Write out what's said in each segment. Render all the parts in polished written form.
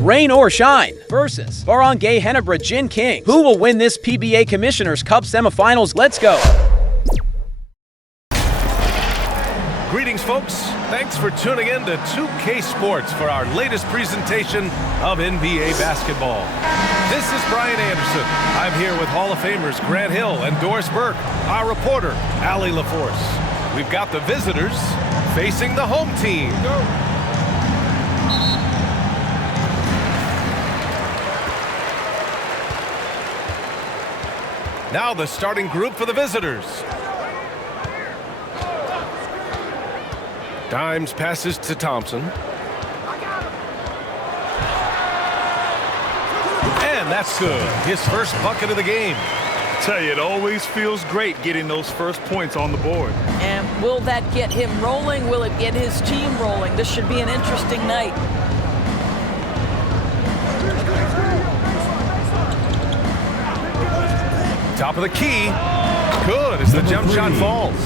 Rain or shine versus Barangay Ginebra Gin Kings. Who will win this PBA Commissioner's Cup semifinals? Let's go. Greetings, folks. Thanks for tuning in to 2K Sports for our latest presentation of NBA basketball. This is Brian Anderson. I'm here with Hall of Famers Grant Hill and Doris Burke, our reporter, Allie LaForce. We've got the visitors facing the home team. Now the starting group for the visitors. Dimes passes to Thompson. And that's good. His first bucket of the game. I tell you, it always feels great getting those first points on the board. And will that get him rolling? Will it get his team rolling? This should be an interesting night. Top of the key. Good as the jump shot falls.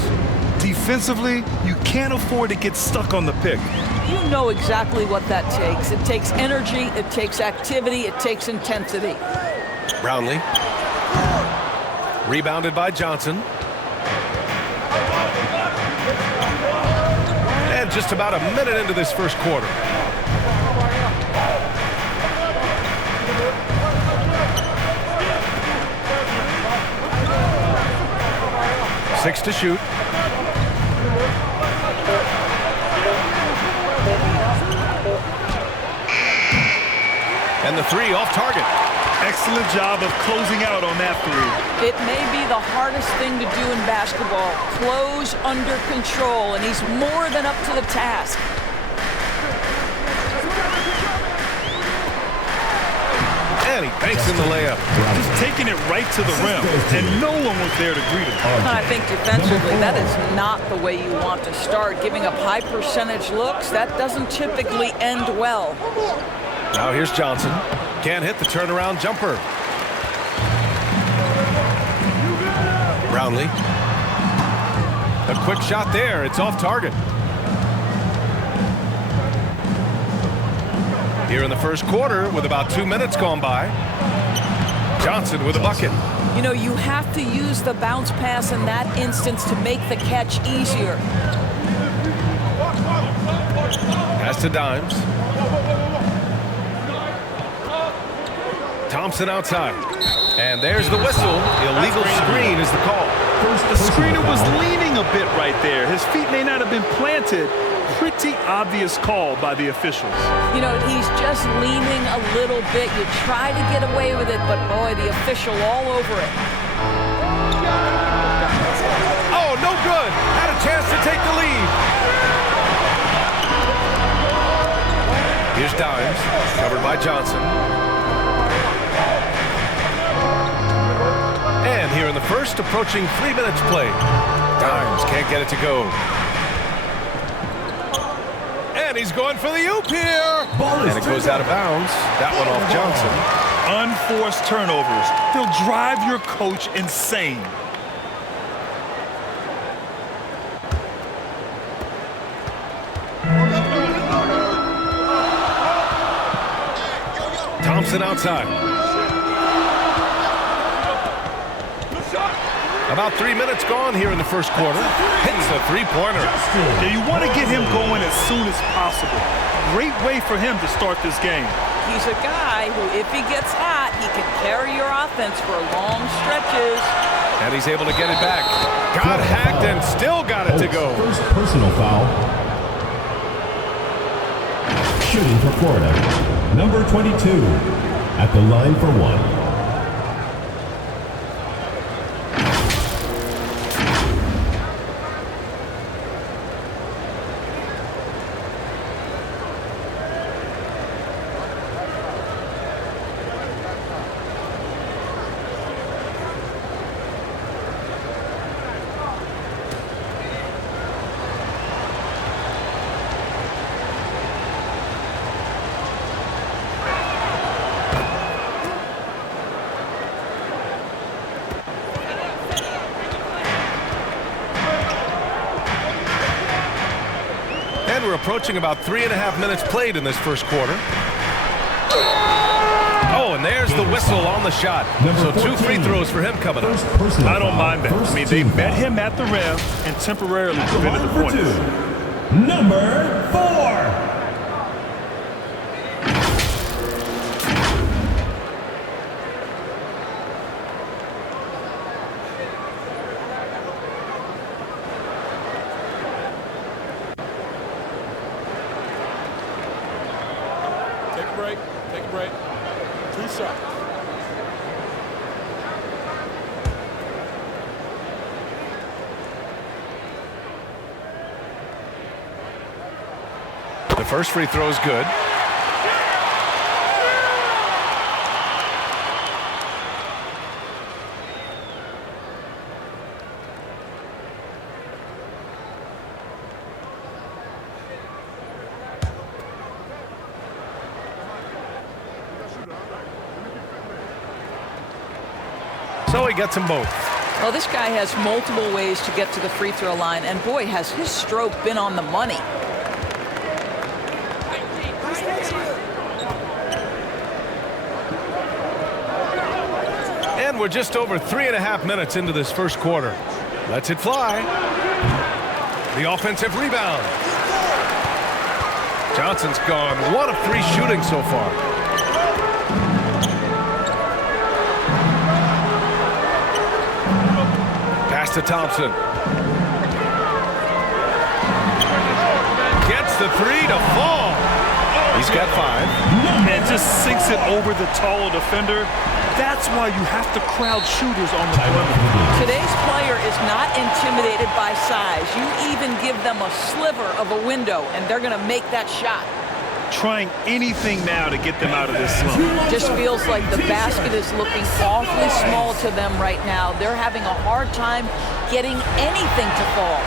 Defensively, you can't afford to get stuck on the pick. You know exactly what that takes. It takes energy, it takes activity, it takes intensity. Brownlee. Rebounded by Johnson. And just about a minute into this first quarter. Six to shoot. And the three off target. Excellent job of closing out on that three. It may be the hardest thing to do in basketball. Close under control, and he's more than up to the task. And he banks in the layup. Just taking it right to the rim, and no one was there to greet him. I think defensively, that is not the way you want to start. Giving up high percentage looks, that doesn't typically end well. Now here's Johnson. Can't hit the turnaround jumper. Brownlee. A quick shot there. It's off target. Here in the first quarter with about 2 minutes gone by. Johnson with a bucket. You know, you have to use the bounce pass in that instance to make the catch easier. Pass to Dimes. Thompson outside. And there's the whistle. Illegal screen is the call. The screener was leaning a bit right there. His feet may not have been planted. Pretty obvious call by the officials. You know, he's just leaning a little bit. You try to get away with it, but boy, the official all over it. Oh, no good. Had a chance to take the lead. Here's Dimes, covered by Johnson. And here in the first, approaching 3 minutes played. Dimes can't get it to go. And he's going for the oop here. And it goes out of bounds. That one off Johnson. Unforced turnovers. They'll drive your coach insane. Thompson outside. About 3 minutes gone here in the first quarter. Hits the three-pointer. Yeah, you want to get him going as soon as possible. Great way for him to start this game. He's a guy who, if he gets hot, he can carry your offense for long stretches. And he's able to get it back. Got hacked and still got it to go. First personal foul. Shooting for Florida, number 22, at the line for one. And we're approaching about 3.5 minutes played in this first quarter. Oh, and there's the whistle on the shot. So 2 free throws for him coming up. I don't mind that. I mean, they met him at the rim and temporarily prevented the points. Number 4. Take a break. 2 shots. The first free throw is good. So he gets them both. Well, this guy has multiple ways to get to the free throw line, and boy, has his stroke been on the money. And we're just over 3.5 minutes into this first quarter. Lets it fly. The offensive rebound. Johnson's gone 1 of 3 shooting so far. Pass to Thompson. Gets the 3 to fall. He's got 5. Man, just sinks it over the taller defender. That's why you have to crowd shooters on the perimeter. Today's player is not intimidated by size. You even give them a sliver of a window, and they're going to make that shot. Trying anything now to get them out of this slump. Just feels like the basket is looking awfully small to them right now. They're having a hard time getting anything to fall.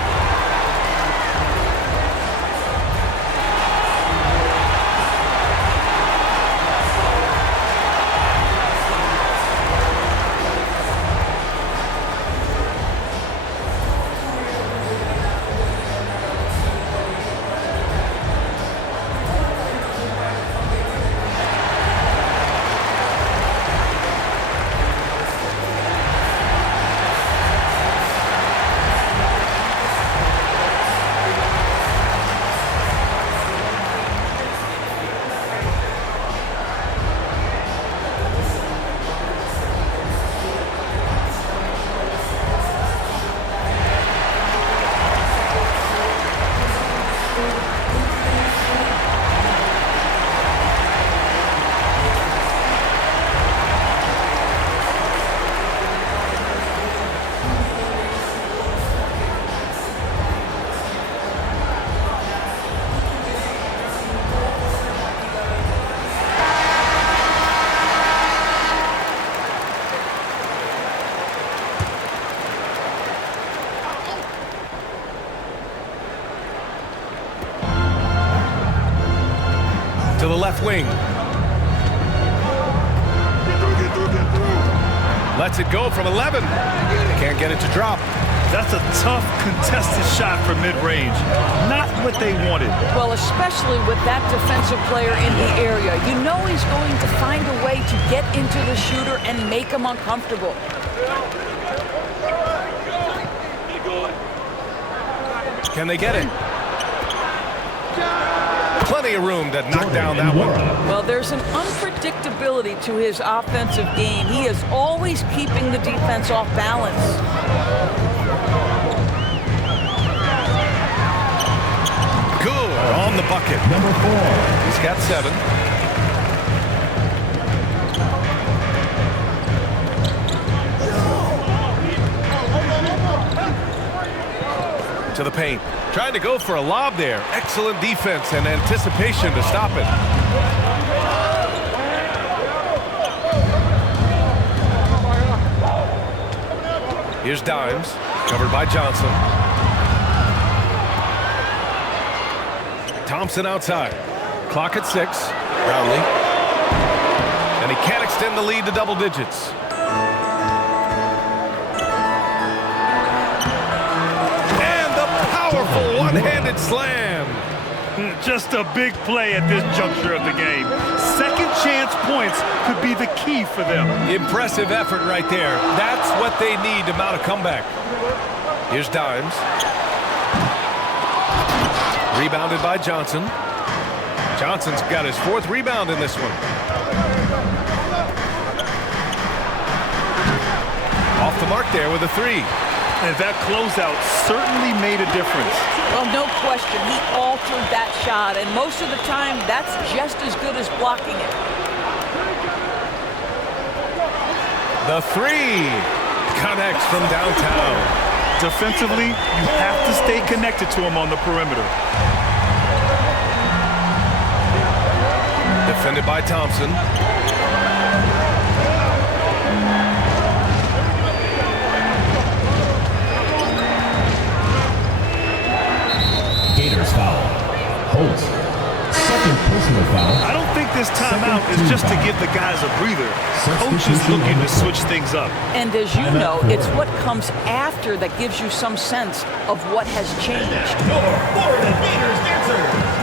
To the left wing. Lets it go from 11. Can't get it to drop. That's a tough, contested shot from mid-range. Not what they wanted. Well, especially with that defensive player in the area. You know he's going to find a way to get into the shooter and make him uncomfortable. Can they get it? Plenty of room to knock down that one. Well, there's an unpredictability to his offensive game. He is always keeping the defense off balance. Good on the bucket. Number 4. He's got 7. To the paint. Trying to go for a lob there. Excellent defense and anticipation to stop it. Here's Dimes, covered by Johnson. Thompson outside. Clock at 6. Brownlee. And he can't extend the lead to double digits. Powerful one-handed slam. Just a big play at this juncture of the game. Second chance clutch points could be the key for them. Impressive effort right there. That's what they need to mount a comeback. Here's Dimes. Rebounded by Johnson. Johnson's got his 4th rebound in this one. Off the mark there with a 3. And that closeout certainly made a difference. Well, no question. He altered that shot, and most of the time, that's just as good as blocking it. The 3 connects from downtown. Defensively, you have to stay connected to him on the perimeter. Defended by Thompson. Gators foul. Holtz. Second personal foul. I don't think this timeout is just to give the guys a breather. Coach is looking to switch things up. And as you know, it's what comes after that gives you some sense of what has changed. Your Florida Gators dancers.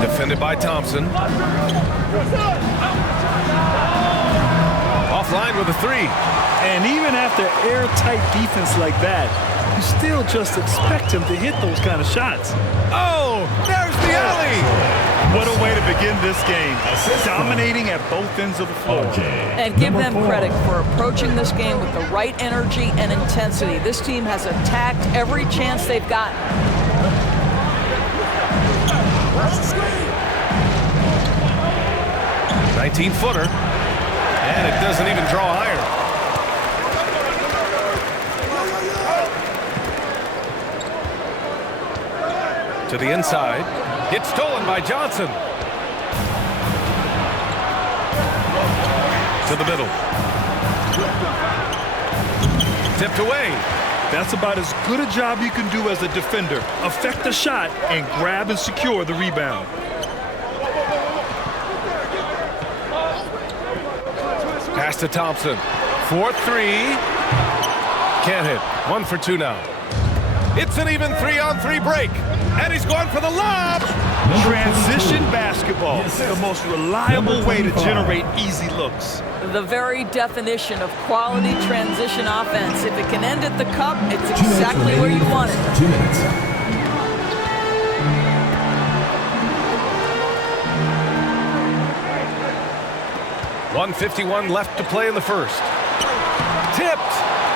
Defended by Thompson. Offline with a 3. And even after airtight defense like that, you still just expect him to hit those kind of shots. Oh, there's the alley. What a way to begin this game. Dominating at both ends of the floor. And give them credit for approaching this game with the right energy and intensity. This team has attacked every chance they've gotten. 19-footer, and it doesn't even draw iron. To the inside. It's stolen by Johnson. To the middle. Tipped away. That's about as good a job you can do as a defender. Affect the shot and grab and secure the rebound. Pass to Thompson. 4-3. Can't hit. 1 for 2 now. It's an even 3-on-3 break. And he's going for the lob. Transition basketball. The most reliable way to generate easy looks. The very definition of quality transition offense. If it can end at the cup, it's exactly where you want it. 2 minutes. .151 left to play in the first. Tipped.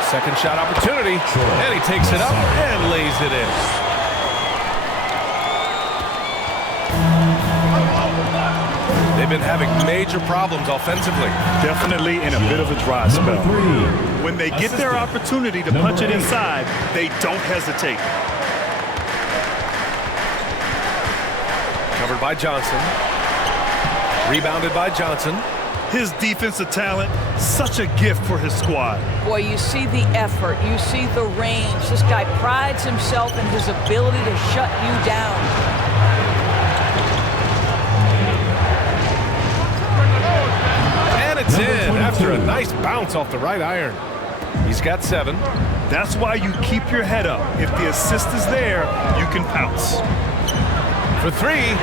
Second shot opportunity. And he takes it up and lays it in. They've been having major problems offensively. Definitely in a bit of a dry spell. When they get their opportunity to punch it inside, they don't hesitate. Covered by Johnson. Rebounded by Johnson. His defensive talent, such a gift for his squad. Boy, you see the effort, you see the range. This guy prides himself in his ability to shut you down. And it's in after a nice bounce off the right iron. He's got 7. That's why you keep your head up. If the assist is there, you can pounce. For 3,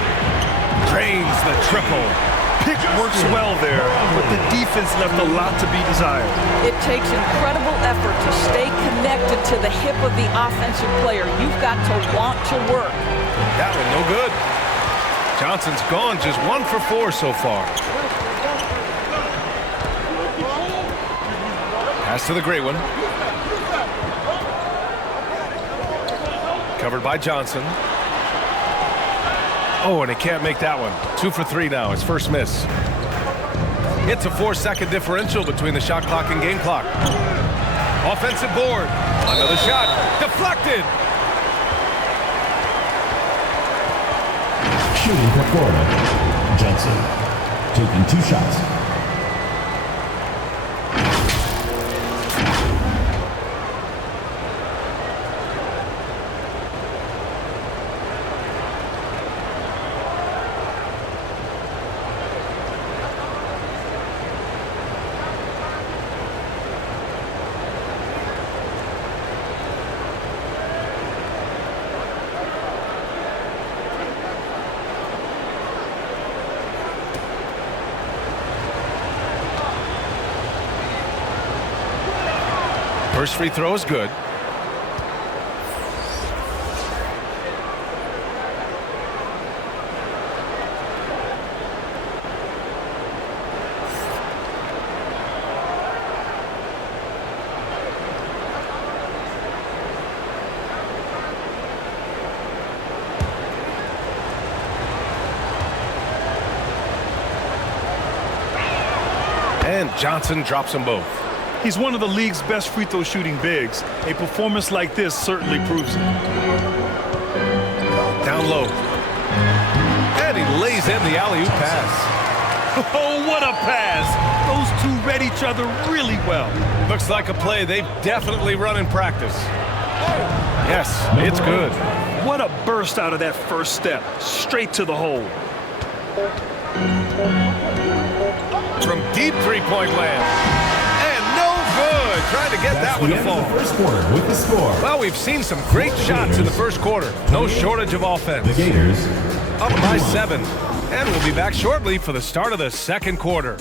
drains the triple. Pick works well there, but the defense left a lot to be desired. It takes incredible effort to stay connected to the hip of the offensive player. You've got to want to work. That one no good. Johnson's gone just 1 for 4 so far. Pass to the gray one. Covered by Johnson. Oh, and he can't make that one. 2 for 3 now, his first miss. It's a 4-second differential between the shot clock and game clock. Offensive board. Another shot. Deflected. Shooting for Florida. Johnson. Taking 2 shots. First free throw is good. And Johnson drops them both. He's one of the league's best free throw shooting bigs. A performance like this certainly proves it. Down low. And he lays in the alley-oop pass. Oh, what a pass! Those two read each other really well. Looks like a play they've definitely run in practice. Yes, it's good. What a burst out of that first step. Straight to the hole. From deep three-point land. And no good. Trying to get that one to fall. First quarter with the score. Well, we've seen some great shots in the first quarter. No shortage of offense. The Gators Up by 7. And we'll be back shortly for the start of the second quarter.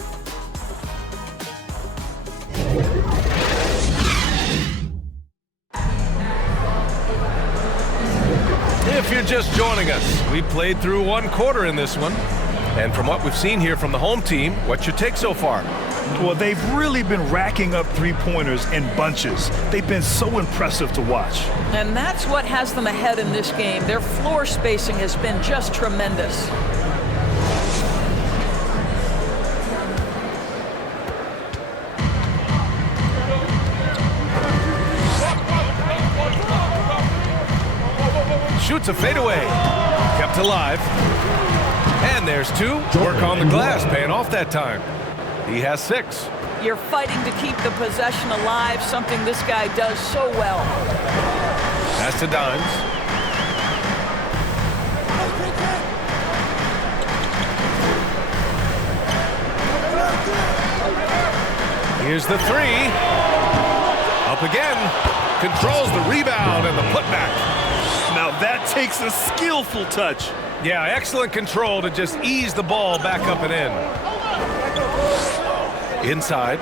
If you're just joining us, we played through one quarter in this one. And from what we've seen here from the home team, what's your take so far? Well, they've really been racking up three-pointers in bunches. They've been so impressive to watch. And that's what has them ahead in this game. Their floor spacing has been just tremendous. Shoots a fadeaway. Kept alive. And there's 2. Work on the glass, paying off that time. He has 6. You're fighting to keep the possession alive, something this guy does so well. Pass to Dimes. Here's the 3. Up again. Controls the rebound and the putback. Now that takes a skillful touch. Yeah, excellent control to just ease the ball back up and in. Inside.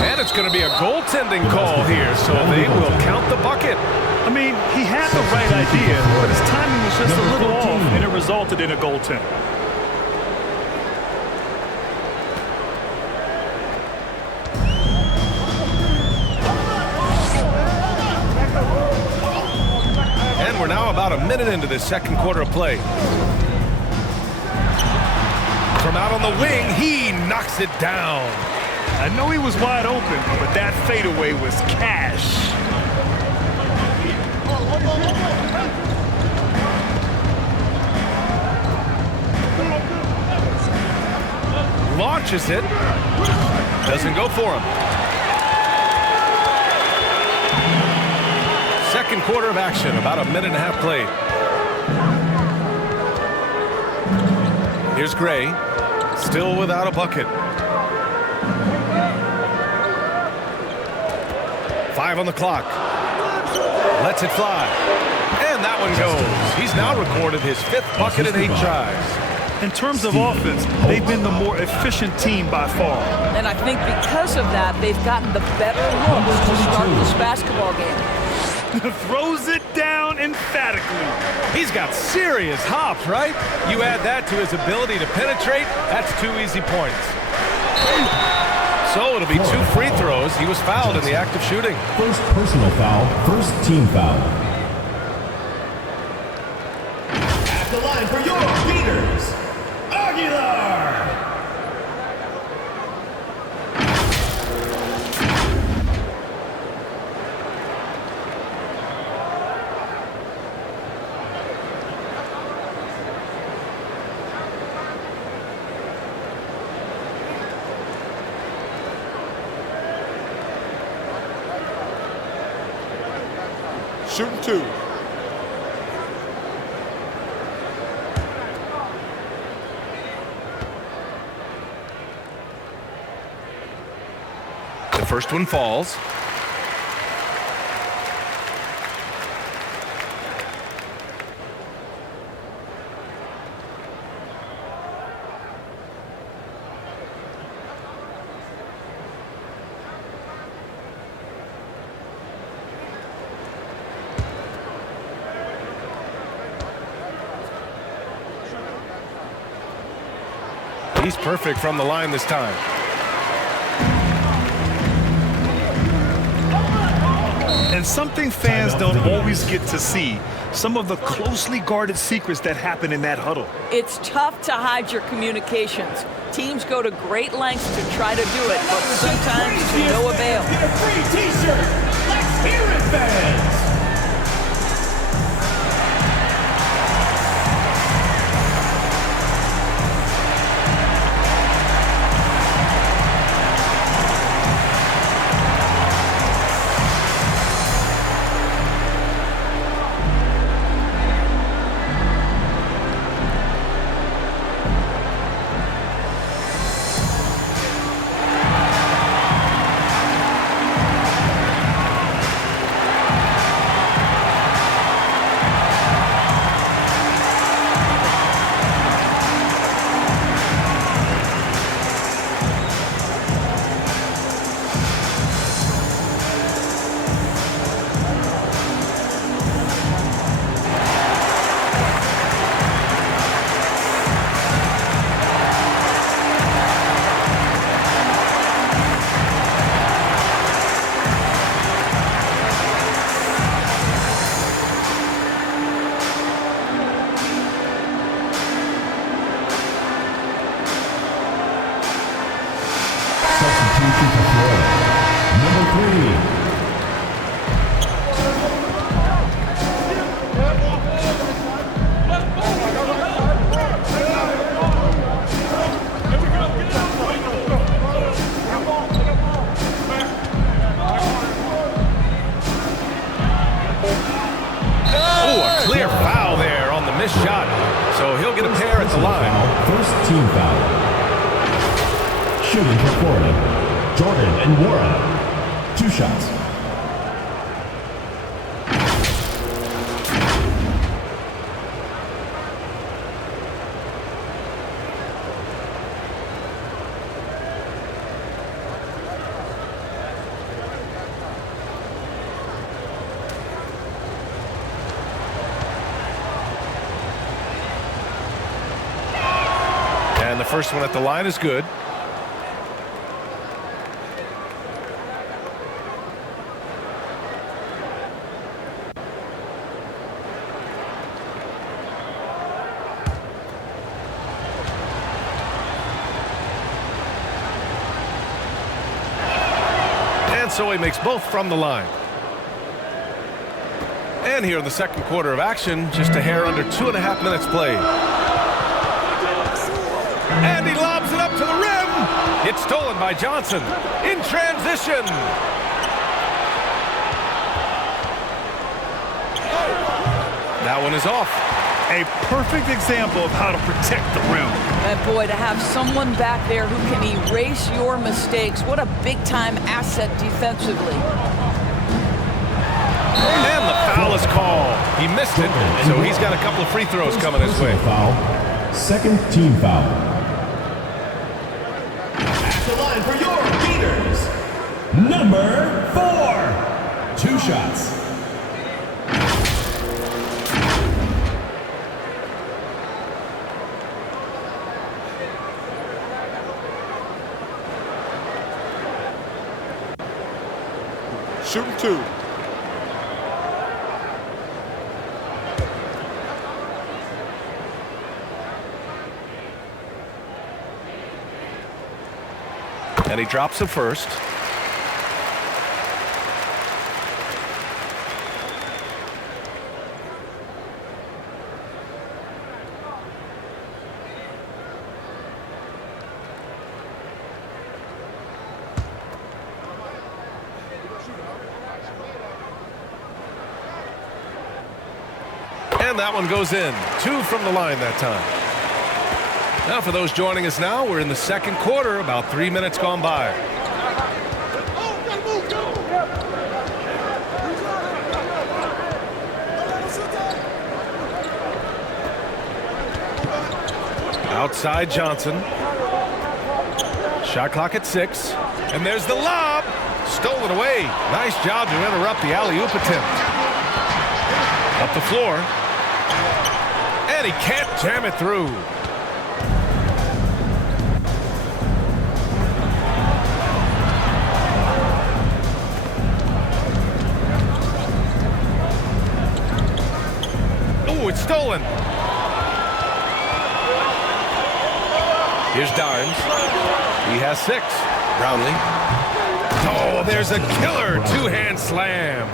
And it's going to be a goaltending call here, so they will count the bucket. I mean, he had the right idea, but his timing was just a little off, and it resulted in a goaltend. We're now about a minute into this second quarter of play. From out on the wing, he knocks it down. I know he was wide open, but that fadeaway was cash. Launches it. Doesn't go for him. Second quarter of action, about a minute and a half played. Here's Gray, still without a bucket. 5 on the clock. Lets it fly. And that one goes. He's now recorded his 5th bucket in 8 tries. In terms of offense, they've been the more efficient team by far. And I think because of that, they've gotten the better looks to start this basketball game. Throws it down emphatically. He's got serious hops, right? You add that to his ability to penetrate, that's 2 easy points. So it'll be 2 free throws. He was fouled in the act of shooting. First personal foul, first team foul. At the line for your Gators, Aguilar. Shooting 2. The first one falls. He's perfect from the line this time. And something fans don't always get to see, some of the closely guarded secrets that happen in that huddle. It's tough to hide your communications. Teams go to great lengths to try to do it, but sometimes to no avail. Get a free t-shirt. Let's hear it, fans. Substitution for Florida. Number 3. Clear foul there on the missed shot. So he'll get a pair at the line. First team foul. Shooting for Florida, Jordan and Warren. 2 shots. And the first one at the line is good. And so he makes both from the line. And here in the second quarter of action, just a hair under 2.5 minutes played. And he lobs it up to the rim. It's stolen by Johnson in transition. That one is off. A perfect example of how to protect the rim. And boy, to have someone back there who can erase your mistakes, what a big-time asset defensively. And the foul is called. He missed it, so he's got a couple of free throws coming his way. Foul. Second team foul. At the line for your beaters. Number 4. 2 shots. Shooting 2. And he drops it first. And that one goes in. 2 from the line that time. Now for those joining us now, we're in the second quarter, about 3 minutes gone by. Outside Johnson. Shot clock at 6. And there's the lob. Stolen away. Nice job to interrupt the alley-oop attempt. Up the floor. And he can't jam it through. Oh, it's stolen. Here's Darns. He has 6. Brownlee. Oh, there's a killer two-hand slam.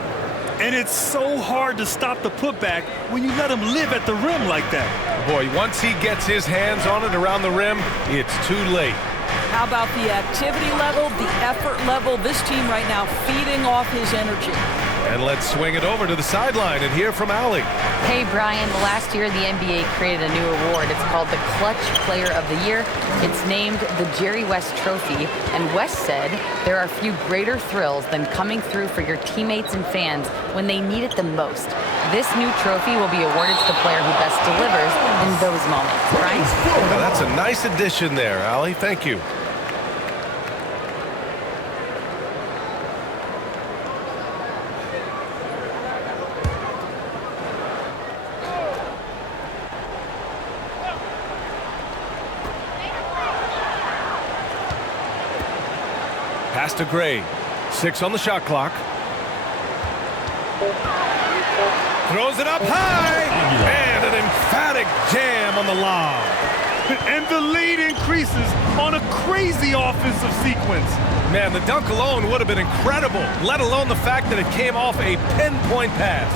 And it's so hard to stop the putback when you let him live at the rim like that. Boy, once he gets his hands on it around the rim, it's too late. How about the activity level, the effort level? This team right now feeding off his energy. And let's swing it over to the sideline and hear from Allie. Hey, Brian. Last year, the NBA created a new award. It's called the Clutch Player of the Year. It's named the Jerry West Trophy. And West said there are few greater thrills than coming through for your teammates and fans when they need it the most. This new trophy will be awarded to the player who best delivers in those moments. Brian? Now, that's a nice addition there, Allie. Thank you. Pass to Gray. 6 on the shot clock. Throws it up high. And an emphatic jam on the lob. And the lead increases on a crazy offensive sequence. Man, the dunk alone would have been incredible, let alone the fact that it came off a pinpoint pass.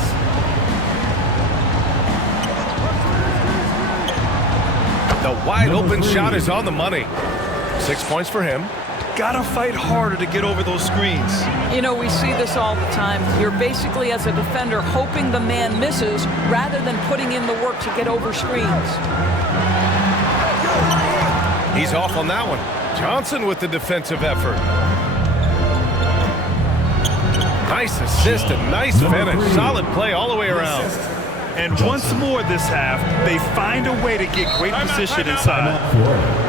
The wide open shot is on the money. 6 points for him. Gotta fight harder to get over those screens. You know, we see this all the time. You're basically, as a defender, hoping the man misses rather than putting in the work to get over screens. He's off on that one. Johnson with the defensive effort. Nice assist and nice finish. Solid play all the way around. And once more this half, they find a way to get great position inside.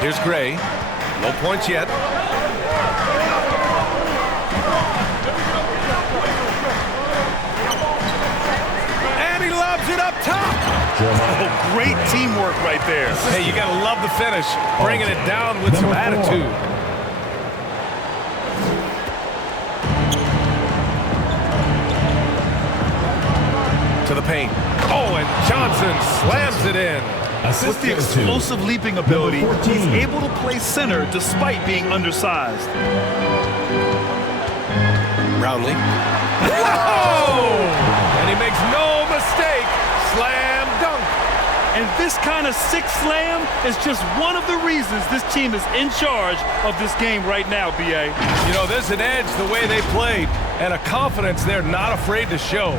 Here's Gray. No points yet. And he lobs it up top. Oh, great teamwork right there. Hey, you gotta love the finish. Bringing it down with some attitude. To the paint. Oh, and Johnson slams it in. With the explosive leaping ability, he's able to play center despite being undersized. Brownlee. Whoa! And he makes no mistake. Slam dunk. And this kind of sick slam is just one of the reasons this team is in charge of this game right now, BA. You know, there's an edge the way they played and a confidence they're not afraid to show.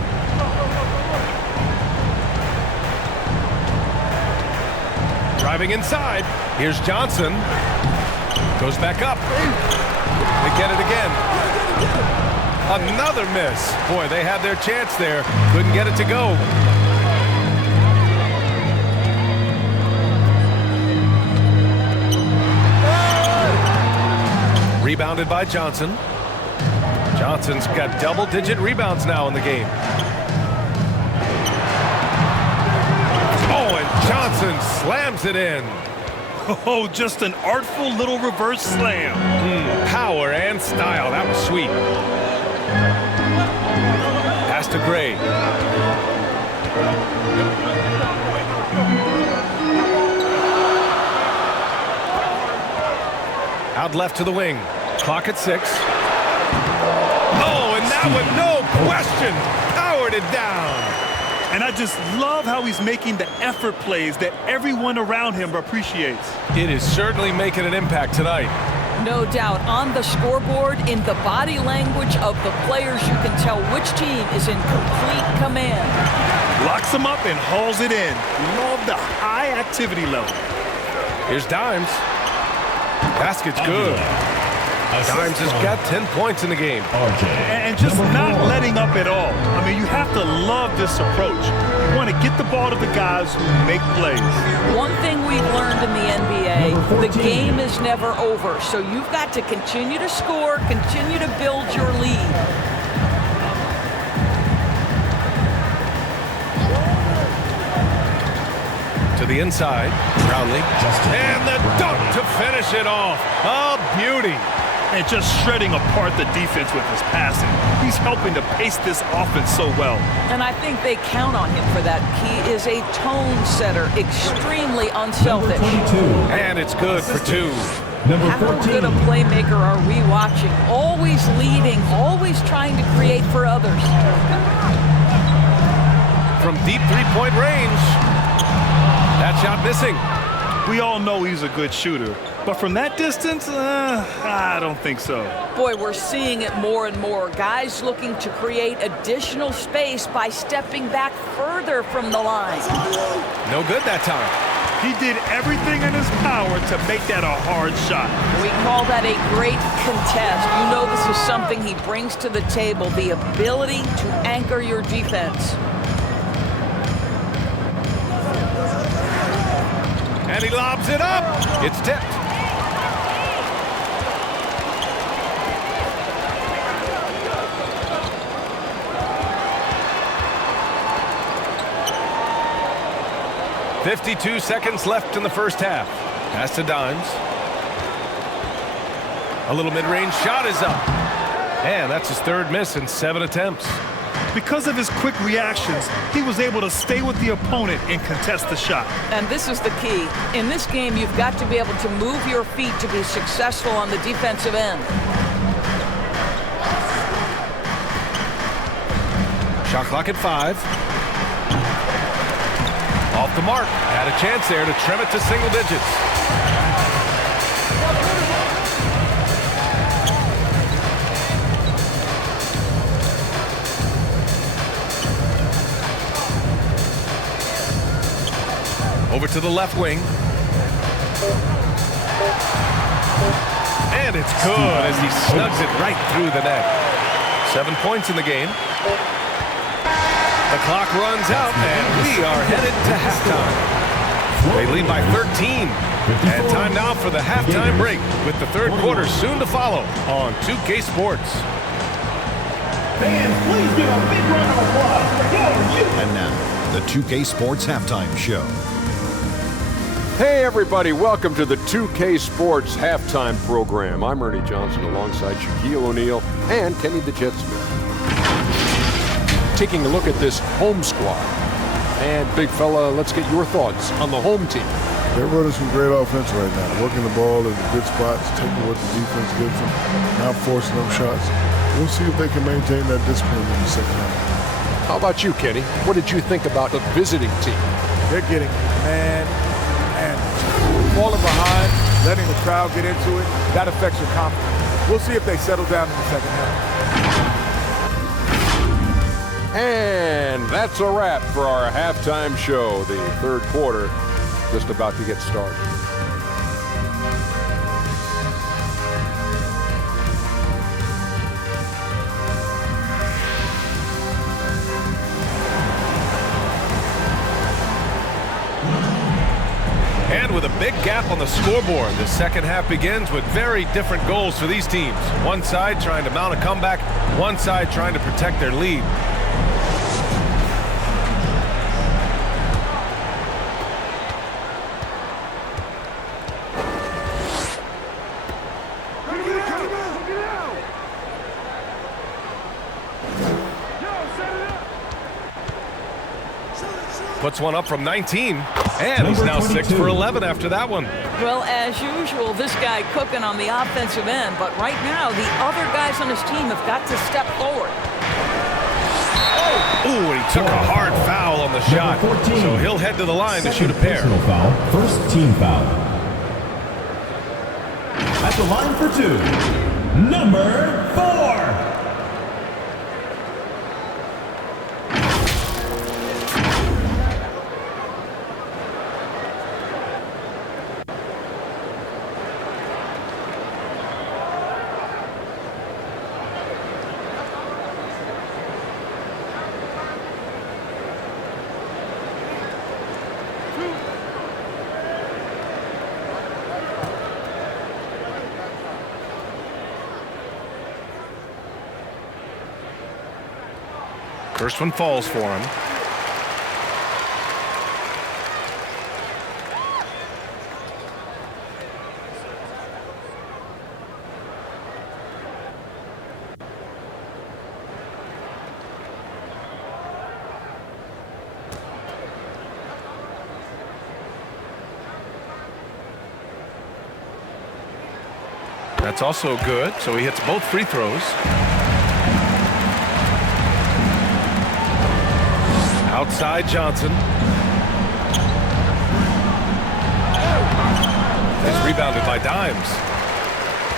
Driving inside. Here's Johnson. Goes back up. They get it again. Another miss. Boy, they had their chance there. Couldn't get it to go. Rebounded by Johnson. Johnson's got double-digit rebounds now in the game. Oh, and Johnson slams it in. Oh, just an artful little reverse slam. Power and style. That was sweet. Pass to Gray. Out left to the wing. Clock at 6. Oh, and that one, no question, powered it down. And I just love how he's making the effort plays that everyone around him appreciates. It is certainly making an impact tonight. No doubt. On the scoreboard, in the body language of the players, you can tell which team is in complete command. Locks him up and hauls it in. Love the high activity level. Here's Dimes. Basket's good. Dimes has got 10 points in the game. And just not letting up at all. I mean, you have to love this approach. You want to get the ball to the guys who make plays. One thing we've learned in the NBA, the game is never over. So you've got to continue to score, continue to build your lead. To the inside, Brownlee. And the dunk to finish it off. A beauty. And just shredding apart the defense with his passing. He's helping to pace this offense so well. And I think they count on him for that. He is a tone setter, extremely unselfish. And it's good for 2. How good a playmaker are we watching? Always leading, always trying to create for others. From deep three-point range. That shot missing. We all know he's a good shooter. But from that distance, I don't think so. Boy, we're seeing it more and more. Guys looking to create additional space by stepping back further from the line. No good that time. He did everything in his power to make that a hard shot. We call that a great contest. You know this is something he brings to the table, the ability to anchor your defense. And he lobs it up. It's tipped. "52 seconds left in the first half. Pass to Dimes. A little mid-range shot is up. And that's his 3rd miss in 7 attempts. Because of his quick reactions, he was able to stay with the opponent and contest the shot. And this is the key. In this game, you've got to be able to move your feet to be successful on the defensive end. Shot clock at 5. Off the mark. Had a chance there to trim it to single digits. Over to the left wing. And it's good as he snugs it right through the net. 7 points in the game. The clock runs out, and we are headed to halftime. They lead by 13. And time now for the halftime break, with the 3rd quarter soon to follow on 2K Sports. Fans, please give a big round of applause for you. And now, the 2K Sports Halftime Show. Hey everybody, welcome to the 2K Sports Halftime Program. I'm Ernie Johnson alongside Shaquille O'Neal and Kenny the Jet Smith. Taking a look at this home squad. And big fella, let's get your thoughts on the home team. They're running some great offense right now. Working the ball in good spots, taking what the defense gives them, not forcing them shots. We'll see if they can maintain that discipline in the second half. How about you, Kenny? What did you think about the visiting team? They're getting man and falling behind, letting the crowd get into it. That affects your confidence. We'll see if they settle down in the second half. And that's a wrap for our halftime show. The 3rd quarter just about to get started. And with a big gap on the scoreboard, the second half begins with very different goals for these teams. One side trying to mount a comeback, one side trying to protect their lead. puts one up from 19. And he's now 6 for 11 after that one. Well, as usual, this guy cooking on the offensive end, but right now the other guys on his team have got to step forward. Ooh, he took a hard foul on the shot. So he'll head to the line to shoot a pair. Foul. First team foul. At the line for 2, number 4. First one falls for him. That's also good, so he hits both free throws. Outside Johnson. It's rebounded by Dimes.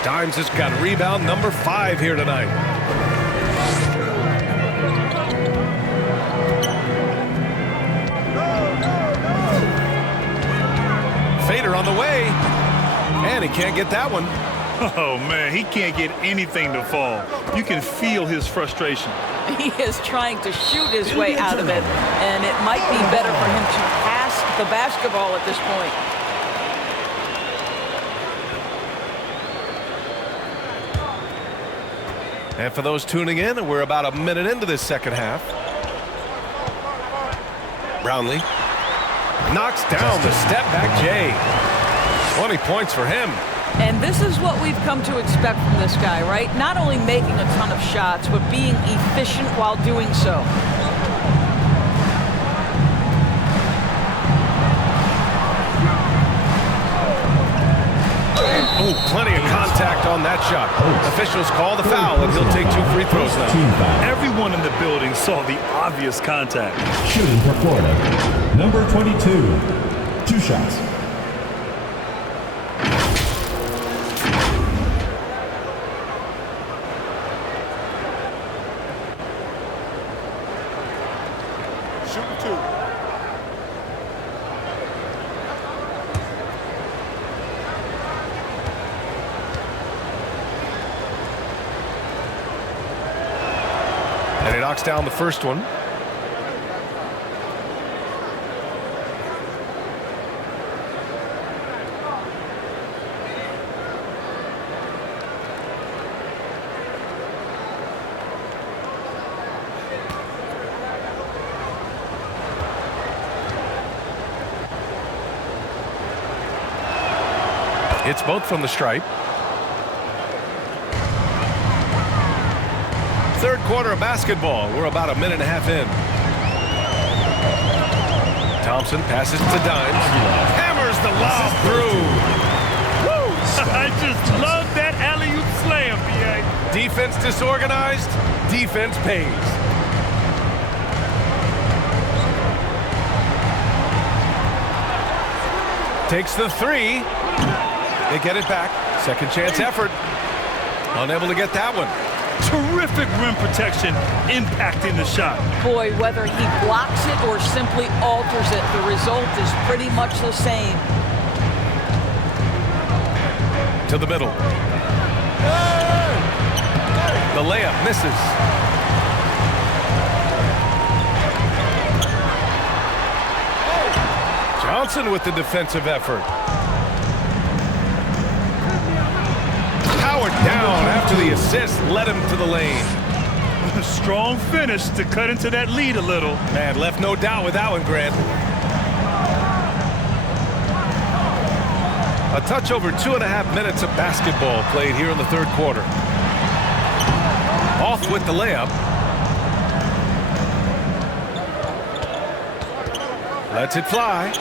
Dimes has got rebound number 5 here tonight. Fader on the way. And he can't get that one. Oh, man, he can't get anything to fall. You can feel his frustration. He is trying to shoot his way out of it, and it might be better for him to pass the basketball at this point. And for those tuning in, we're about a minute into this second half. Brownlee knocks down the step-back J. 20 points for him. And this is what we've come to expect from this guy, right? Not only making a ton of shots, but being efficient while doing so. Oh, plenty of contact on that shot. Officials call the foul, and he'll take 2 free throws now. Everyone in the building saw the obvious contact. Shooting for Florida, number 22. 2 shots. And he knocks down the first one. It's both from the stripe. Third quarter of basketball. We're about a minute and a half in. Thompson passes to Dimes. Hammers the lob through. Woo! I just love that alley-oop slam, B.A. Defense disorganized. Defense pays. Takes the 3. They get it back. Second chance effort. Unable to get that one. Terrific rim protection impacting the shot. Boy, whether he blocks it or simply alters it, the result is pretty much the same. To the middle. The layup misses. Johnson with the defensive effort. Powered down after the assist led him to the lane. A strong finish to cut into that lead a little. Man, left no doubt with that one, Grant. A touch over 2.5 minutes of basketball played here in the third quarter. Off with the layup. Lets it fly.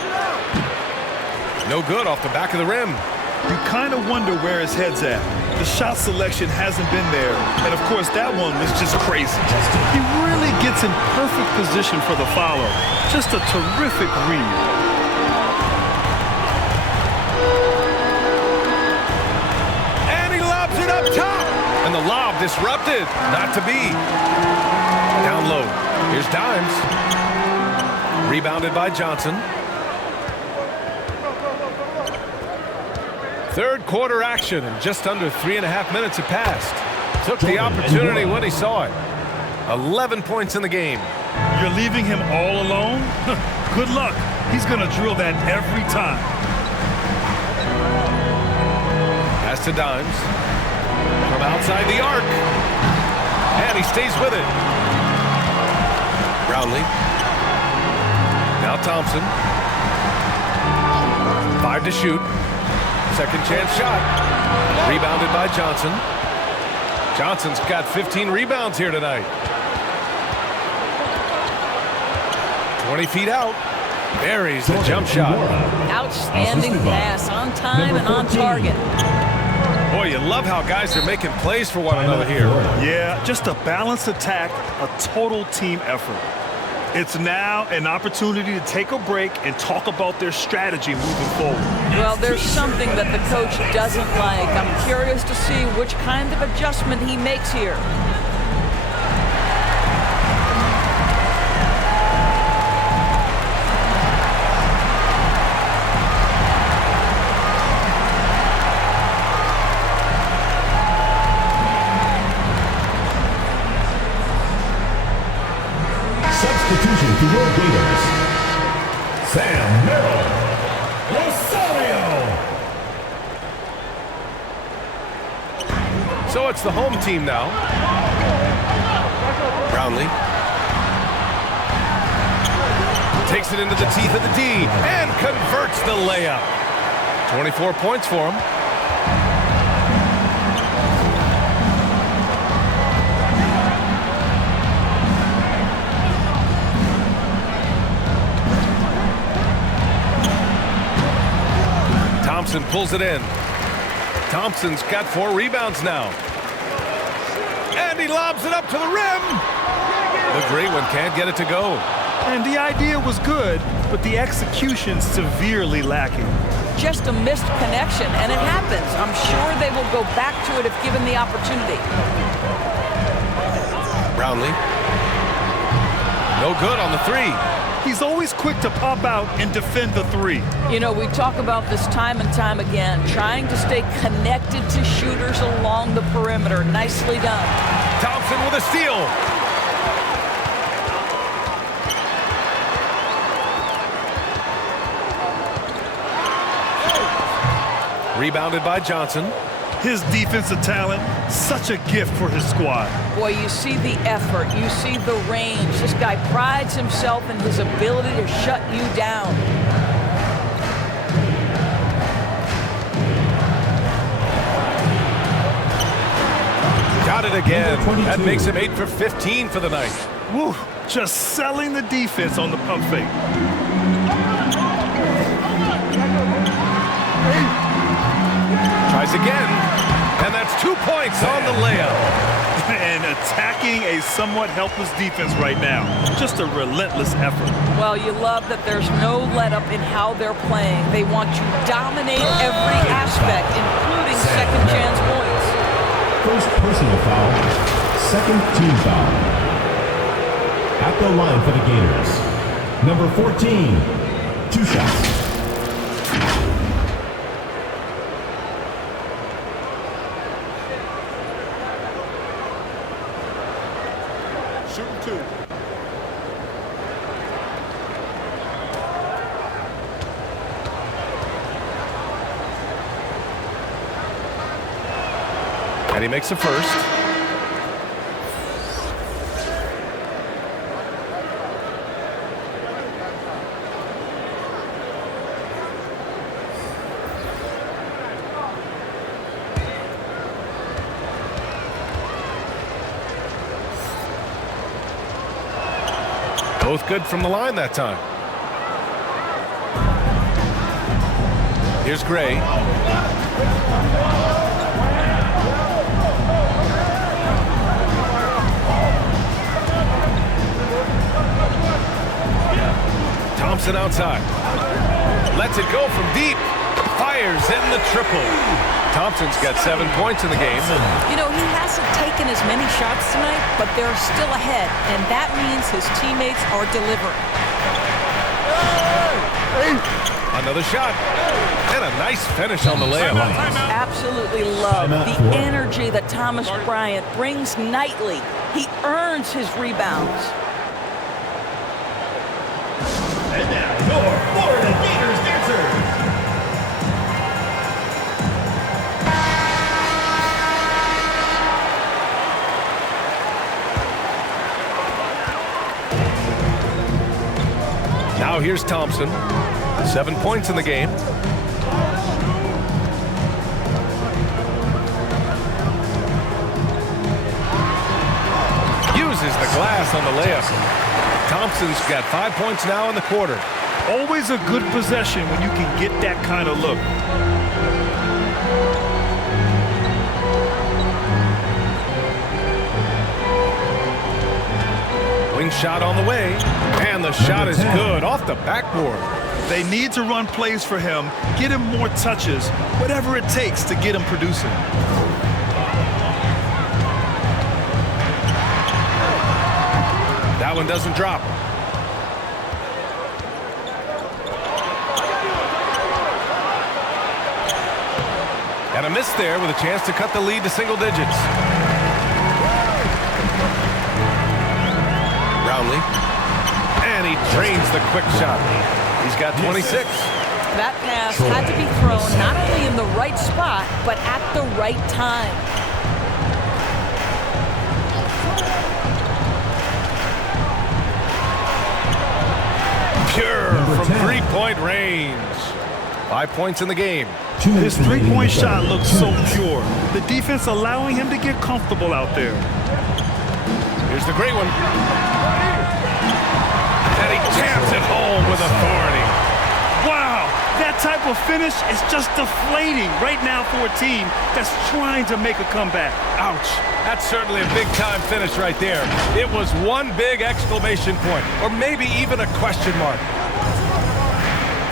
No good off the back of the rim. You kind of wonder where his head's at. The shot selection hasn't been there. And, of course, that one was just crazy. He really gets in perfect position for the follow. Just a terrific read. And he lobs it up top. And the lob disrupted. Not to be. Down low. Here's Dimes. Rebounded by Johnson. Third quarter action, and just under 3.5 minutes have passed. Took the opportunity when he saw it. 11 points in the game. You're leaving him all alone? Good luck. He's going to drill that every time. Pass to Dimes. From outside the arc. And he stays with it. Brownlee. Now Thompson. 5 to shoot. Second chance shot. Rebounded by Johnson. Johnson's got 15 rebounds here tonight. 20 feet out. Buries the jump shot. Outstanding pass, on time and on target. Boy, you love how guys are making plays for one another here. Yeah, just a balanced attack, a total team effort. It's now an opportunity to take a break and talk about their strategy moving forward. Well, there's something that the coach doesn't like. I'm curious to see which kind of adjustment he makes here. Substitution for your Gators. Sam Merrill. Rosario. So it's the home team now. Brownlee. Takes it into the teeth of the D and converts the layup. 24 points for him. Thompson pulls it in. Thompson's got 4 rebounds now. And he lobs it up to the rim. The great one can't get it to go. And the idea was good, but the execution severely lacking. Just a missed connection, and it happens. I'm sure they will go back to it if given the opportunity. Brownlee. No good on the 3. He's always quick to pop out and defend the 3. You know, we talk about this time and time again, trying to stay connected to shooters along the perimeter. Nicely done. Thompson with a steal. Rebounded by Johnson. His defensive talent, such a gift for his squad. Boy, you see the effort, you see the range. This guy prides himself in his ability to shut you down. Got it again. That makes him 8 for 15 for the night. Woo, just selling the defense on the pump fake. Tries again, and that's 2 points on the layup. And attacking a somewhat helpless defense right now. Just a relentless effort. Well, you love that there's no let-up in how they're playing. They want to dominate every aspect, including second chance points. First personal foul, second team foul. At the line for the Gators, number 14, 2 shots. Shooting 2. And he makes a first. Both good from the line that time. Here's Gray. Thompson outside. Lets it go from deep. Fires in the triple. Thompson's got 7 points in the game. You know, he hasn't taken as many shots tonight, but they're still ahead, and that means his teammates are delivering. Another shot. And a nice finish on the layup. Absolutely love the energy that Thomas Bryant brings nightly. He earns his rebounds. And now, your Florida Gators dancers. Now here's Thompson. 7 points in the game. Uses the glass on the layup. Thompson's got 5 points now in the quarter. Always a good possession when you can get that kind of look. Wing shot on the way. And the shot is good off the backboard. They need to run plays for him, get him more touches, whatever it takes to get him producing. That one doesn't drop. And a miss there with a chance to cut the lead to single digits. Brownlee. And he drains the quick shot. He's got 26. That pass had to be thrown not only in the right spot, but at the right time. Pure from three-point range. 5 points in the game. His three-point shot looks so pure. The defense allowing him to get comfortable out there. Here's the great one. And he jams it home with authority. Wow, that type of finish is just deflating right now for a team that's trying to make a comeback. Ouch. That's certainly a big-time finish right there. It was one big exclamation point, or maybe even a question mark.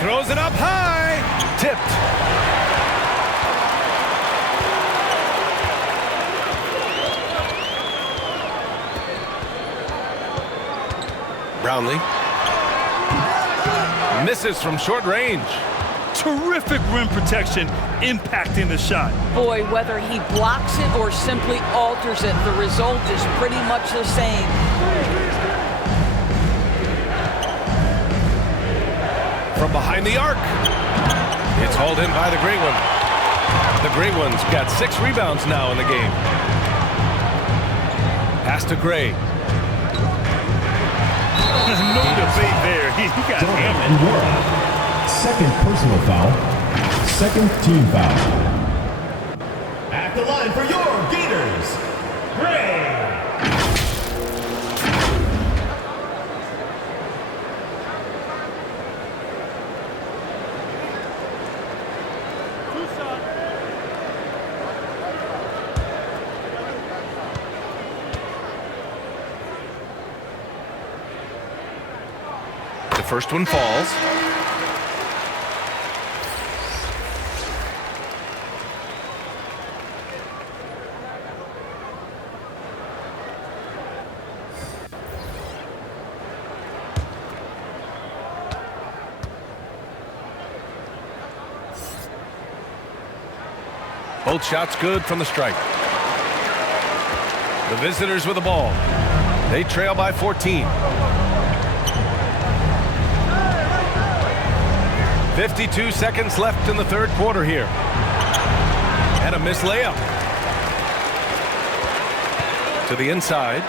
Throws it up high. Tipped. Brownlee. Misses from short range. Terrific rim protection impacting the shot. Boy, whether he blocks it or simply alters it, the result is pretty much the same. From behind the arc. It's hauled in by the Great One. The Great One's got 6 rebounds now in the game. Pass to Gray. No debate there. He got hammered. Second personal foul. Second team foul. At the line for your Gators, Gray. The first one falls. Both shots good from the stripe. The visitors with the ball. They trail by 14. 52 seconds left in the third quarter here. And a missed layup. To the inside.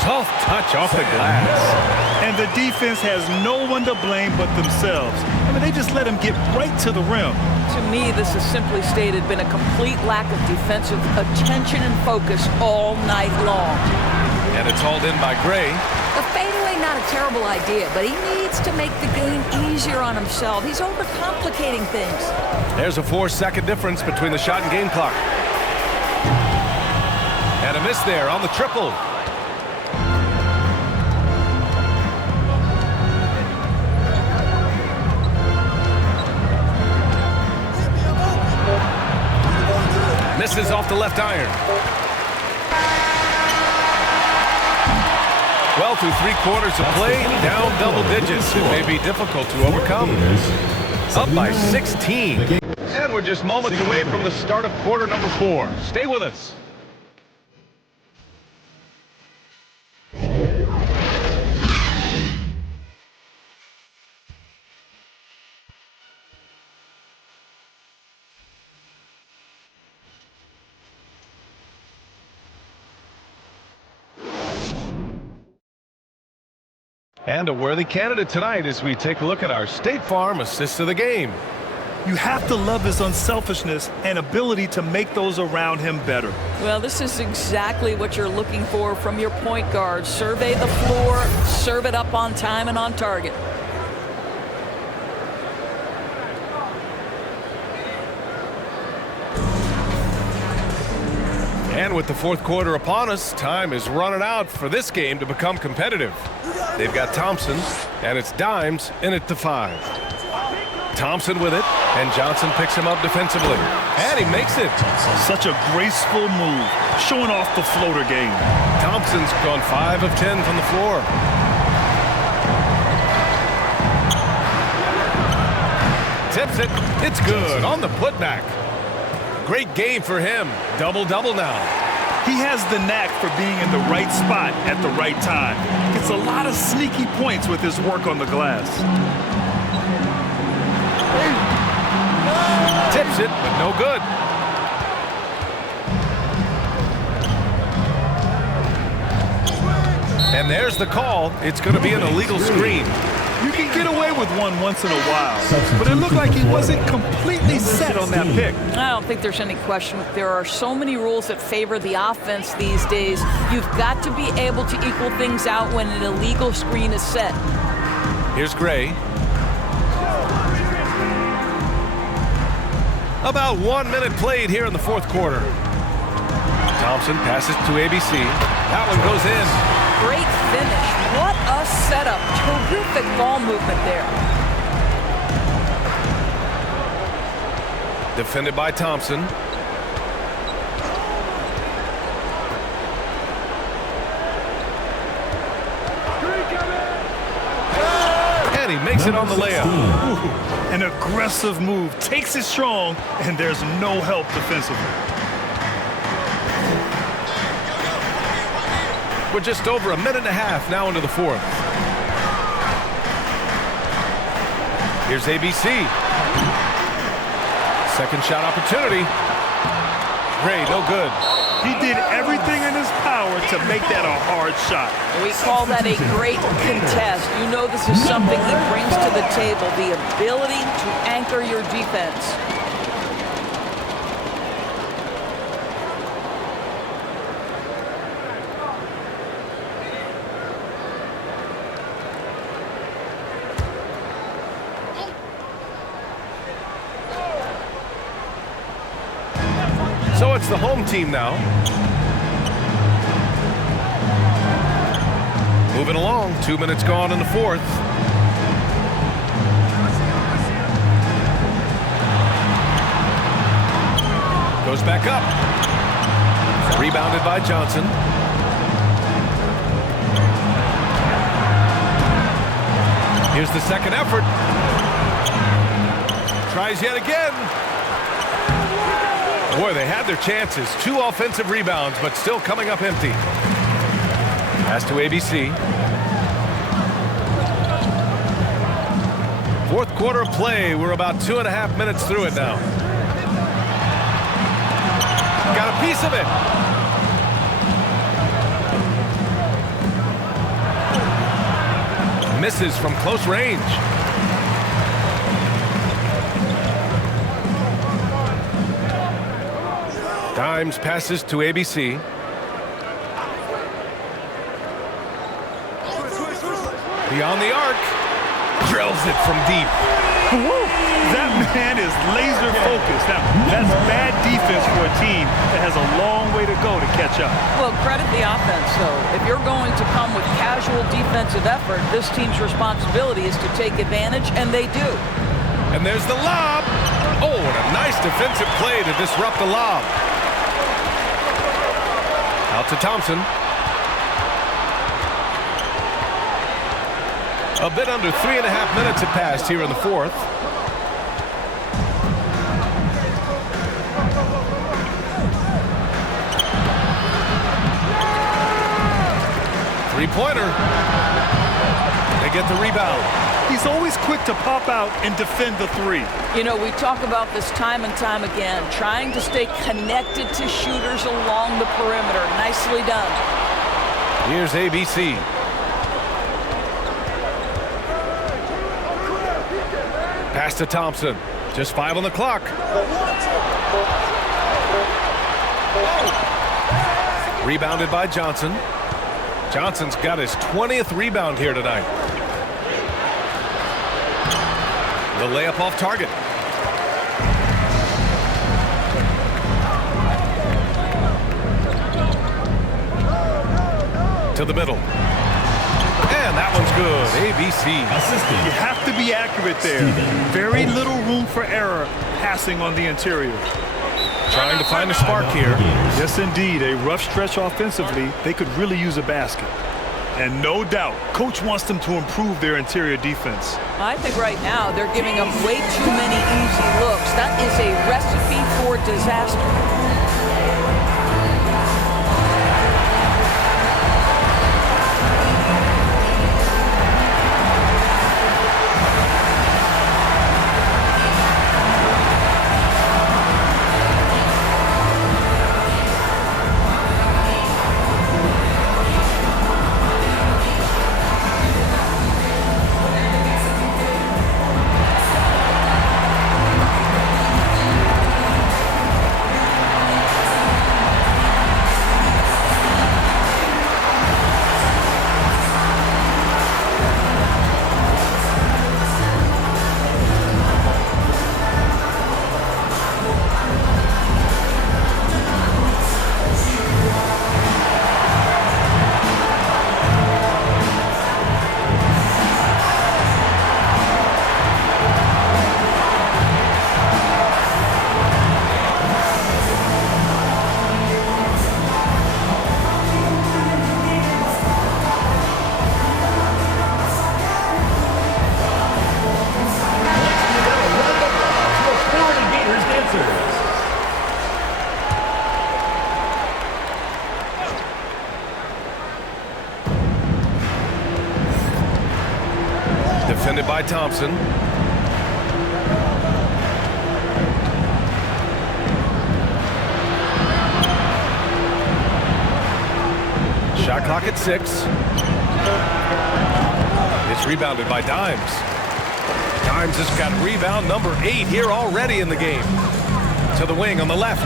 Soft touch off the glass. And the defense has no one to blame but themselves. I mean, they just let him get right to the rim. To me, this has simply stated been a complete lack of defensive attention and focus all night long. And it's hauled in by Gray. The fadeaway not a terrible idea, but he needs to make the game easier on himself. He's overcomplicating things. There's a 4-second difference between the shot and game clock. And a miss there on the triple. Misses off the left iron. Well, through 3/4 of play, down double digits. It may be difficult to overcome. Up by 16. And we're just moments away from the start of quarter number 4. Stay with us. And a worthy candidate tonight as we take a look at our State Farm Assist of the Game. You have to love his unselfishness and ability to make those around him better. Well, this is exactly what you're looking for from your point guard. Survey the floor, serve it up on time and on target. And with the 4th quarter upon us, time is running out for this game to become competitive. They've got Thompson, and it's Dimes in it to 5. Thompson with it, and Johnson picks him up defensively. And he makes it. Such a graceful move, showing off the floater game. Thompson's gone 5 of 10 from the floor. Tips it. It's good on the putback. Great game for him. Double-double now. He has the knack for being in the right spot at the right time. Gets a lot of sneaky points with his work on the glass. Tips it, but no good. And there's the call. It's going to be an illegal screen. You can get away with one once in a while, but it looked like he wasn't completely set on that pick. I don't think there's any question. There are so many rules that favor the offense these days. You've got to be able to equal things out when an illegal screen is set. Here's Gray. About 1 minute played here in the 4th quarter. Thompson passes to ABC. That one goes in. Great finish. What a setup. Terrific ball movement there. Defended by Thompson. And he makes it on the layup. An aggressive move. Takes it strong, and there's no help defensively. We're just over a minute and a half now into the 4th. Here's ABC. Second shot opportunity. Gray, no good. He did everything in his power to make that a hard shot. We call that a great contest. You know this is something he brings to the table, the ability to anchor your defense. So it's the home team now. Moving along, 2 minutes gone in the 4th. Goes back up. Rebounded by Johnson. Here's the second effort. Tries yet again. Boy, they had their chances. 2 offensive rebounds, but still coming up empty. Pass to ABC. 4th quarter of play. We're about 2.5 minutes through it now. Got a piece of it. Misses from close range. Dimes passes to ABC. Beyond the arc. Drills it from deep. Woo! That man is laser focused. Now, that's bad defense for a team that has a long way to go to catch up. Well, credit the offense, though. If you're going to come with casual defensive effort, this team's responsibility is to take advantage, and they do. And there's the lob. Oh, and a nice defensive play to disrupt the lob. Out to Thompson. A bit under 3.5 minutes have passed here in the fourth. Three-pointer. They get the rebound. He's always quick to pop out and defend the three. You know, we talk about this time and time again, trying to stay connected to shooters along the perimeter. Nicely done. Here's ABC. Pass to Thompson. Just 5 on the clock. Rebounded by Johnson. Johnson's got his 20th rebound here tonight. The layup off target. To the middle. And that one's good. ABC. You have to be accurate there. Very little room for error passing on the interior. Trying to find a spark here. Yes, indeed. A rough stretch offensively. They could really use a basket. And no doubt, coach wants them to improve their interior defense. I think right now they're giving them way too many easy looks. That is a recipe for disaster. Defended by Thompson. Shot clock at 6. It's rebounded by Dimes. Dimes has got rebound number 8 here already in the game. To the wing on the left.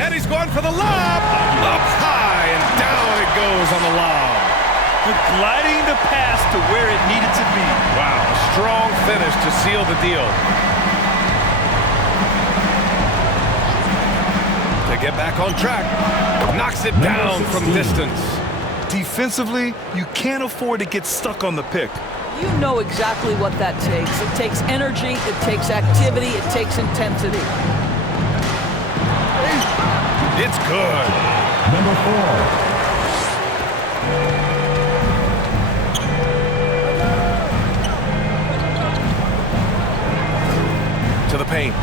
And he's going for the lob. Up high and down it goes on the lob. Gliding the pass to where it needed to be. Wow, a strong finish to seal the deal. To get back on track. Knocks it down from distance. Defensively, you can't afford to get stuck on the pick. You know exactly what that takes. It takes energy, it takes activity, it takes intensity. It's good. Number 4. To the paint.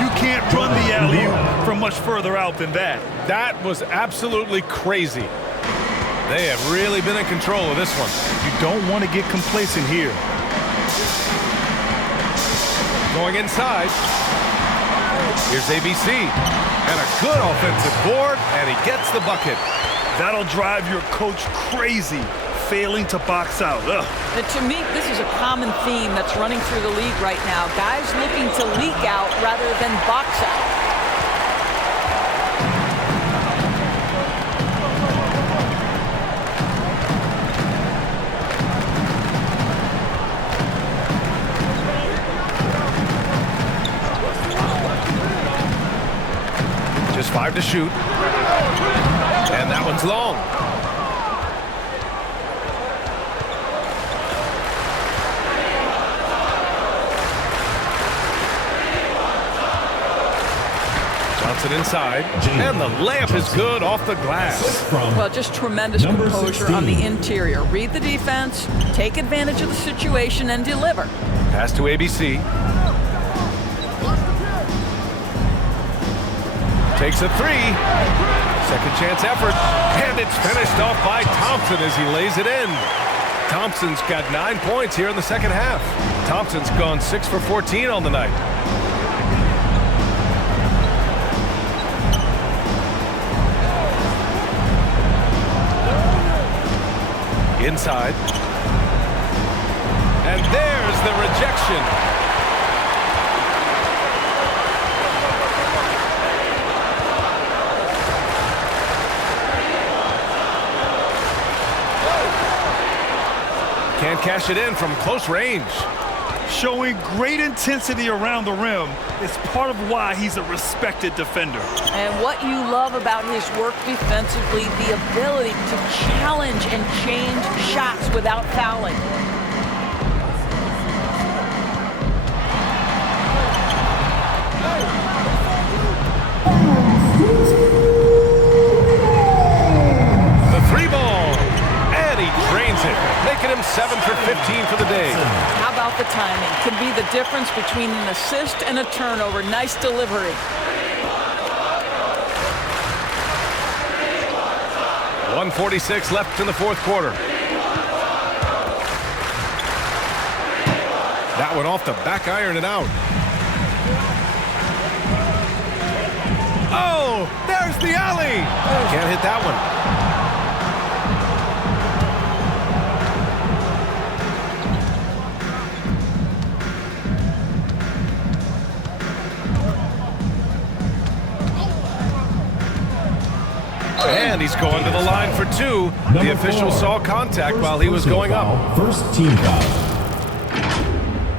You can't run the alley-oop from much further out than that. That was absolutely crazy. They have really been in control of this one. You don't want to get complacent here. Going inside. Here's ABC. And a good offensive board, and he gets the bucket. That'll drive your coach crazy, failing to box out. Ugh. And to me, this is a common theme that's running through the league right now. Guys looking to leak out rather than box out. Time to shoot. And that one's long. Johnson inside. And the layup is good off the glass. Well, just tremendous composure on the interior. Read the defense, take advantage of the situation, and deliver. Pass to ABC. Takes a three. Second chance effort. And it's finished off by Thompson as he lays it in. Thompson's got 9 points here in the second half. Thompson's gone 6 for 14 on the night. Inside. And there's the rejection. Can't cash it in from close range. Showing great intensity around the rim is part of why he's a respected defender. And what you love about his work defensively, the ability to challenge and change shots without fouling. The three ball, and he drains it, making him 7 for 15 for the day. How about the timing? Can be the difference between an assist and a turnover. Nice delivery. .146 left in the fourth quarter. That one off the back iron and out. Oh, there's the alley. Can't hit that one. And he's going to the line for two. The official saw contact while he was going up. First team foul.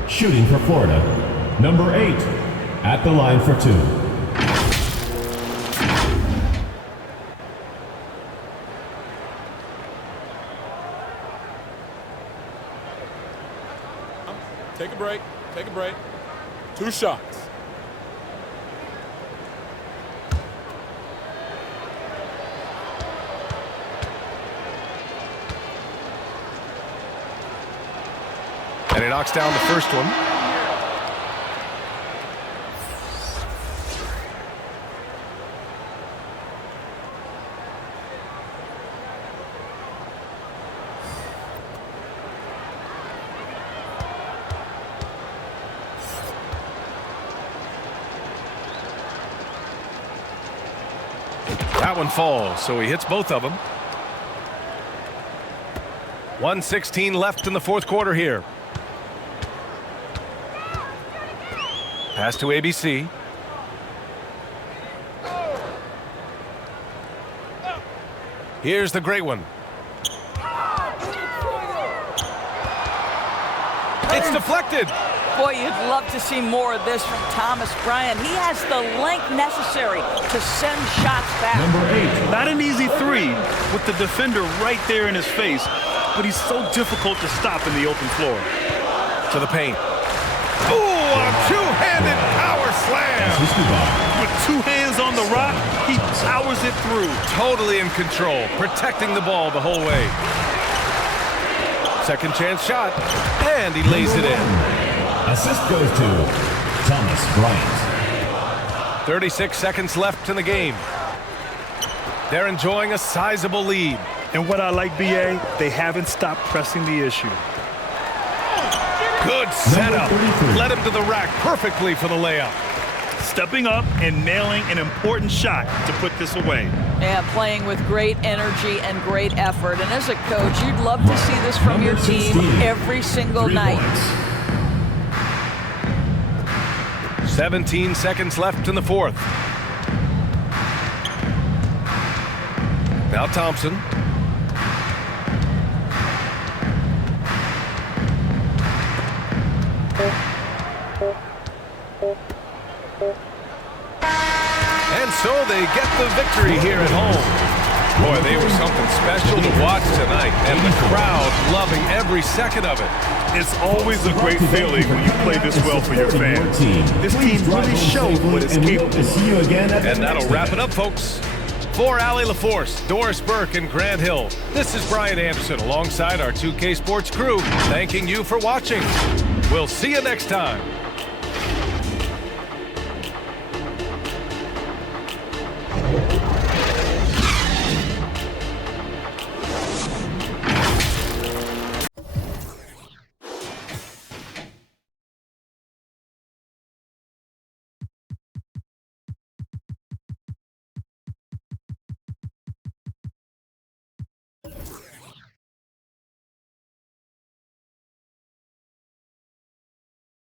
Shooting for Florida, number 8, at the line for two. Take a break. Take a break. 2 shots. And he knocks down the first one. That one falls, so he hits both of them. 1:16 left in the fourth quarter here. Pass to ABC. Here's the great one. It's deflected. Boy, you'd love to see more of this from Thomas Bryant. He has the length necessary to send shots back. Number 8. Not an easy three with the defender right there in his face, but he's so difficult to stop in the open floor. To the paint. Ooh, a two-handed power slam. With 2 hands on the rock, he powers it through. Totally in control, protecting the ball the whole way. Second chance shot, and he lays it in. Assist goes to Thomas Bryant. 36 seconds left in the game. They're enjoying a sizable lead. And what I like, BA, they haven't stopped pressing the issue. Good setup. Led him to the rack perfectly for the layup. Stepping up and nailing an important shot to put this away. Yeah, playing with great energy and great effort. And as a coach, you'd love to see this from your team every single night. 17 seconds left in the fourth. Now Thompson. And so they get the victory here at home. Boy, they were something special to watch tonight, and the crowd loving every second of it. It's always a great feeling when you play this well for your fans. This team really showed what it's capable of. And that'll wrap it up, folks. For Allie LaForce, Doris Burke, and Grant Hill, this is Brian Anderson alongside our 2K Sports crew, thanking you for watching. We'll see you next time.